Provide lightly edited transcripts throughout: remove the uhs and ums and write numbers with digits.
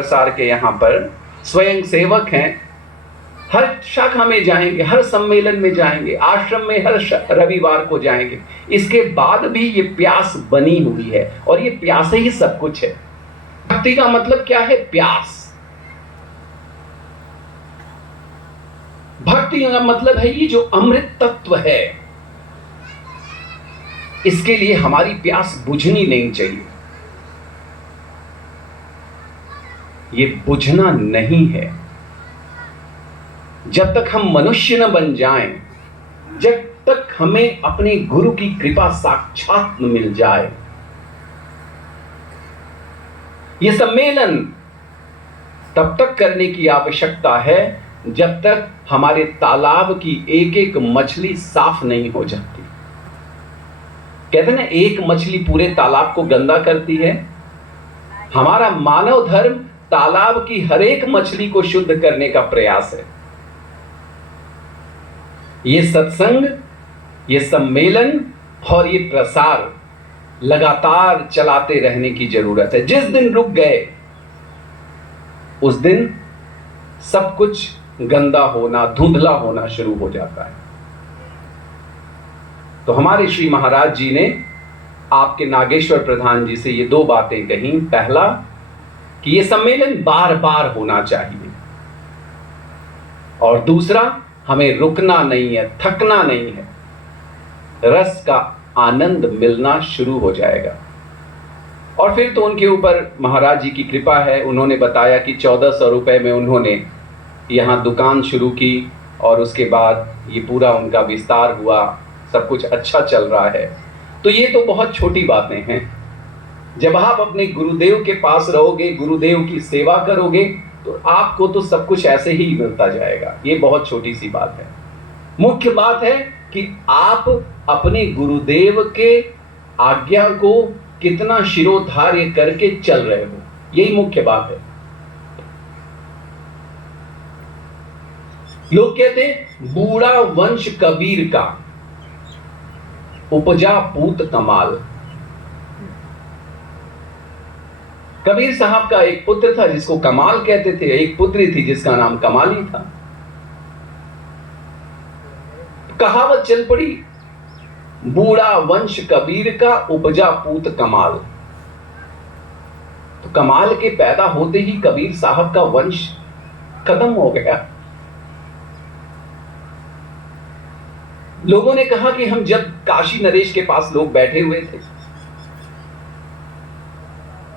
प्रसार के यहाँ पर स्वयं सेवक हैं, हर शाखा में जाएंगे, हर सम्मेलन में जाएंगे, आश्रम में हर रविवार को जाएंगे। इसके बाद भी ये प्यास बनी हुई है और ये प्यास ही सब कुछ है। भक्ति का मतलब क्या है? प्यास। भक्ति का मतलब है ये जो अमृत तत्व है, इसके लिए हमारी प्यास बुझनी नहीं चाहिए। ये बुझना नहीं है। जब तक हम मनुष्य न बन जाएं, जब तक हमें अपने गुरु की कृपा साक्षात न मिल जाए, यह सम्मेलन तब तक करने की आवश्यकता है जब तक हमारे तालाब की एक एक मछली साफ नहीं हो जाती। कहते ना, एक मछली पूरे तालाब को गंदा करती है। हमारा मानव धर्म तालाब की हर एक मछली को शुद्ध करने का प्रयास है। ये सत्संग, ये सम्मेलन और ये प्रसार लगातार चलाते रहने की जरूरत है। जिस दिन रुक गए उस दिन सब कुछ गंदा होना, धुंधला होना शुरू हो जाता है। तो हमारे श्री महाराज जी ने आपके नागेश्वर प्रधान जी से ये दो बातें कही। पहला कि ये सम्मेलन बार बार होना चाहिए, और दूसरा हमें रुकना नहीं है, थकना नहीं है। रस का आनंद मिलना शुरू हो जाएगा। और फिर तो उनके ऊपर महाराज जी की कृपा है। उन्होंने बताया कि 1400 रुपए में उन्होंने यहाँ दुकान शुरू की और उसके बाद ये पूरा उनका विस्तार हुआ, सब कुछ अच्छा चल रहा है। तो ये तो बहुत छोटी बातें हैं। जब आप अपने गुरुदेव के पास रहोगे, गुरुदेव की सेवा करोगे, तो आपको तो सब कुछ ऐसे ही मिलता जाएगा। ये बहुत छोटी सी बात है। मुख्य बात है कि आप अपने गुरुदेव के आज्ञा को कितना शिरोधार्य करके चल रहे हो, यही मुख्य बात है। लोग कहते हैं बूढ़ा वंश कबीर का, उपजा पूत कमाल। कबीर साहब का एक पुत्र था जिसको कमाल कहते थे, एक पुत्री थी जिसका नाम कमाली था। कहावत चल पड़ी, बूढ़ा वंश कबीर का, उपजा पूत कमाल। तो कमाल के पैदा होते ही कबीर साहब का वंश खत्म हो गया। लोगों ने कहा कि हम जब काशी नरेश के पास लोग बैठे हुए थे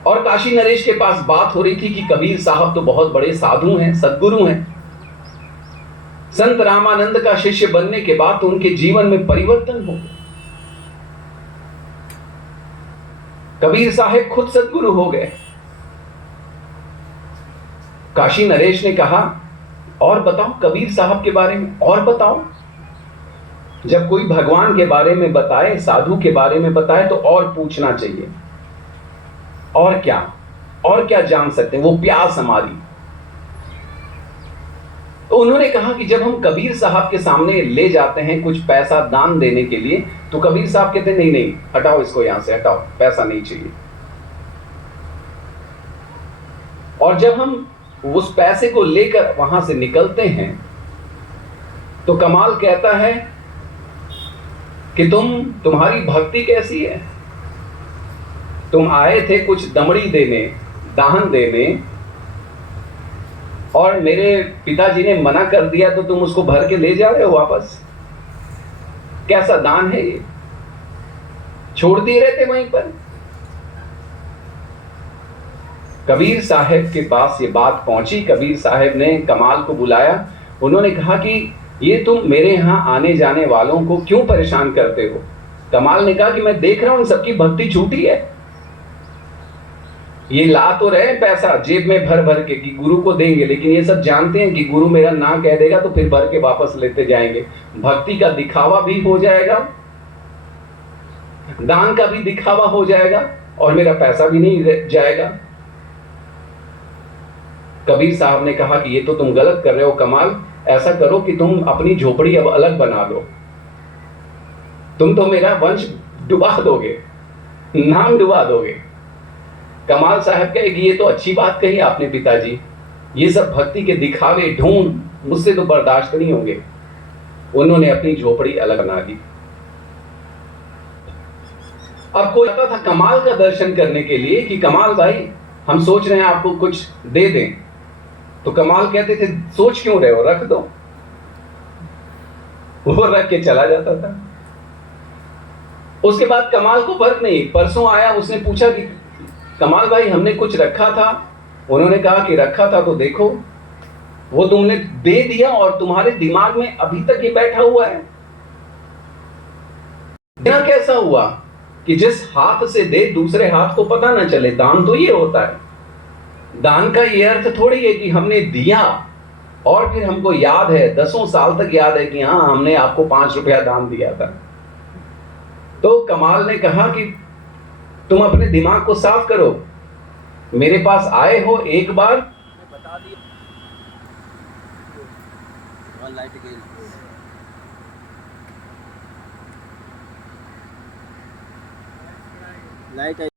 और काशी नरेश के पास बात हो रही थी कि कबीर साहब तो बहुत बड़े साधु हैं, सद्गुरु हैं। संत रामानंद का शिष्य बनने के बाद तो उनके जीवन में परिवर्तन हो गया। कबीर साहब खुद सद्गुरु हो गए। काशी नरेश ने कहा, और बताओ कबीर साहब के बारे में, और बताओ। जब कोई भगवान के बारे में बताए, साधु के बारे में बताए, तो और पूछना चाहिए, और क्या जान सकते हैं, वो प्यास हमारी। तो उन्होंने कहा कि जब हम कबीर साहब के सामने ले जाते हैं कुछ पैसा दान देने के लिए, तो कबीर साहब कहते नहीं नहीं, हटाओ इसको यहां से, हटाओ, पैसा नहीं चाहिए। और जब हम उस पैसे को लेकर वहां से निकलते हैं तो कमाल कहता है कि तुम्हारी भक्ति कैसी है। तुम आए थे कुछ दमड़ी देने, दान देने, और मेरे पिताजी ने मना कर दिया तो तुम उसको भर के ले जा रहे हो वापस। कैसा दान है ये? छोड़ दिए रहते वहीं पर। कबीर साहब के पास ये बात पहुंची। कबीर साहब ने कमाल को बुलाया। उन्होंने कहा कि ये तुम मेरे यहां आने जाने वालों को क्यों परेशान करते हो? कमाल ने कहा कि मैं देख रहा हूं इन सबकी भक्ति छूटी है। ये ला तो रहे पैसा जेब में भर भर के कि गुरु को देंगे, लेकिन ये सब जानते हैं कि गुरु मेरा ना कह देगा तो फिर भर के वापस लेते जाएंगे। भक्ति का दिखावा भी हो जाएगा, दान का भी दिखावा हो जाएगा, और मेरा पैसा भी नहीं जाएगा। कबीर साहब ने कहा कि ये तो तुम गलत कर रहे हो कमाल। ऐसा करो कि तुम अपनी झोपड़ी अब अलग बना लो। तुम तो मेरा वंश डुबा दोगे, नाम डुबा दोगे। कमाल साहब कहे कि ये तो अच्छी बात कही आपने पिताजी, ये सब भक्ति के दिखावे ढूंढ मुझसे तो बर्दाश्त नहीं होंगे। उन्होंने अपनी झोपड़ी अलग बना दी। अब कोई आता था कमाल का दर्शन करने के लिए कि कमाल भाई हम सोच रहे हैं आपको कुछ दे दें, तो कमाल कहते थे सोच क्यों रहे हो, रख दो। वो रख के चला जाता था। उसके बाद कमाल को फर्क नहीं, परसों आया, उसने पूछा कि कमाल भाई हमने कुछ रखा था। उन्होंने कहा कि रखा था तो देखो, वो तुमने दे दिया और तुम्हारे दिमाग में अभी तक ये बैठा हुआ है। यह कैसा हुआ कि जिस हाथ से दे दूसरे हाथ को पता ना चले, दान तो ये होता है। दान का ये अर्थ थोड़ी है कि हमने दिया और फिर हमको याद है, 10 साल तक याद है कि हाँ हमने आपको 5 रुपया दान दिया था। तो कमाल ने कहा कि तुम अपने दिमाग को साफ करो, मेरे पास आए हो एक बार, बता दिया लाइट